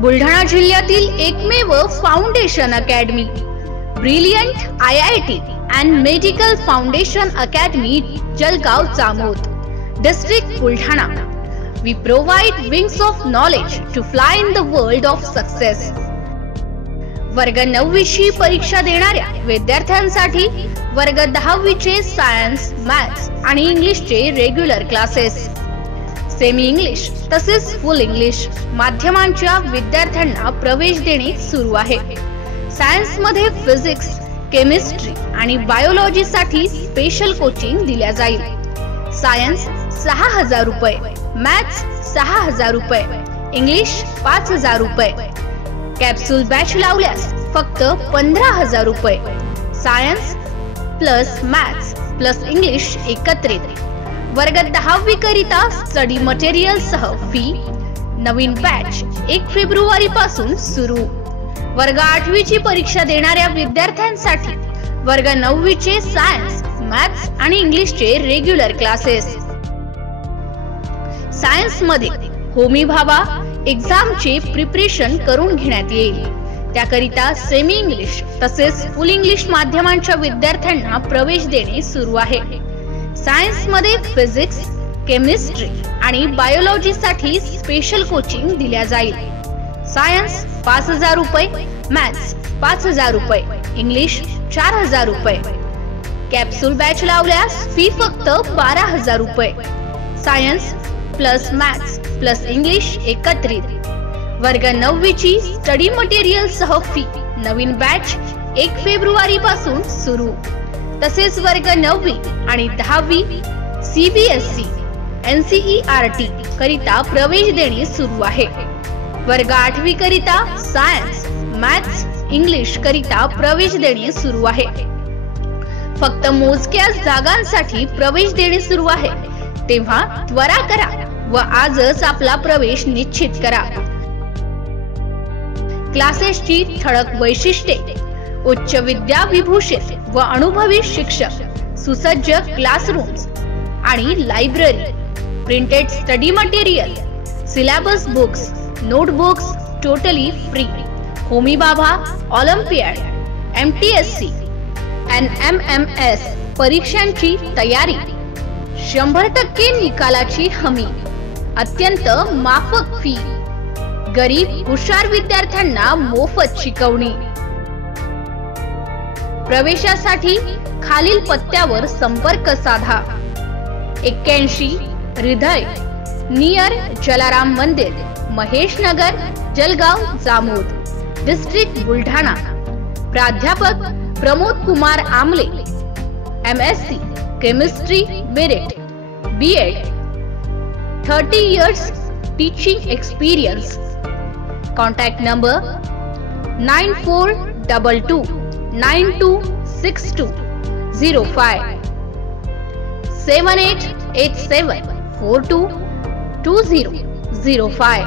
बुलढाणा जिल्ह्यातील एकमेव foundation academy brilliant IIT and medical foundation academy Jalgaon Jamod district Buldhana. We provide wings of knowledge to fly in the world of success. वर्ग 9वी ची परीक्षा देणाऱ्या विद्यार्थ्यांसाठी वर्ग 10वी चे सायन्स, मॅथ्स आणि इंग्लिश चे रेग्युलर क्लासेस, सेमी इंग्लिश तसेच फुल इंग्लिश माध्यमांच्या विद्यार्थ्यांना प्रवेश देणे सुरू आहे. सायन्स मध्ये फिजिक्स, केमिस्ट्री आणि बायोलॉजी साठी स्पेशल कोचिंग दिल्या जाईल. सायन्स 6,000 रुपये, मॅथ्स 6,000 रुपये, इंग्लिश 5,000 रुपये. कॅप्सूल बॅच लावल्यास फक्त 15,000 रुपये. Science plus maths plus English एकत्रित. वर्ग 10वी करिता स्टडी मटेरियल सह फी. नवीन बॅच 1 फेब्रुवारी पासून सुरू. वर्ग 8वी ची परीक्षा देणाऱ्या विद्यार्थ्यांसाठी वर्ग 9वी चे सायन्स, मॅथ्स आणि इंग्लिश चे रेग्युलर क्लासेस. सायन्स मध्ये होमी भाभा एक्झाम चे प्रिपरेशन करून घेण्यात येईल. त्याकरिता सेमी इंग्लिश तसेच फुल इंग्लिश माध्यमांच्या विद्यार्थ्यांना प्रवेश देणे सुरू आहे. सायन्स मध्ये फिजिक्स, केमिस्ट्री आणि बायोलॉजी साठी स्पेशल कोचिंग दिल्या जाईल. सायन्स 5,000 रुपये, मॅथ्स 5,000 रुपये, इंग्लिश 4,000 रुपये. कॅप्सूल बॅच लावल्यास फी फक्त 12,000 रुपये. Science plus maths plus English एकत्रित. वर्ग 9वी ची स्टडी मटेरियल सह फी. नवीन बॅच 1 फेब्रुवारी पासून सुरू. तसेच वर्ग 9वी आणि 10वी CBSE, NCERT करिता प्रवेश देणे सुरू आहे. वर्ग 8वी करिता सायन्स, मॅथ्स, इंग्लिश करिता प्रवेश देणे सुरू आहे. फक्त मोजक्या जागांसाठी प्रवेश देणे सुरू आहे. तेव्हा त्वरा करा व आजच आपला प्रवेश निश्चित करा. क्लासेसची ठळक वैशिष्ट्ये: उच्च विद्या विभूषित व अनुभवी शिक्षक, सुसज्ज क्लासरूम्स आणि library, printed study material, syllabus books, notebooks totally free. Homi Bhabha Olympiad, MTSC and MMS परीक्षांची तयारी. 100% निकालाची हमी. अत्यंत माफक फी. गरीब हुशार विद्यार्थ्यांना मोफत शिकवणी. प्रवेशासाठी खालील पत्त्यावर संपर्क साधा. 81 हृदय, नियर जलाराम मंदिर, महेश नगर, जलगाव जामोद, डिस्ट्रिक्ट बुलढाणा. प्राध्यापक प्रमोद कुमार आमले, MSc chemistry merit, B.Ed, 30 years teaching experience. Contact number 9422 926205 7887 422005.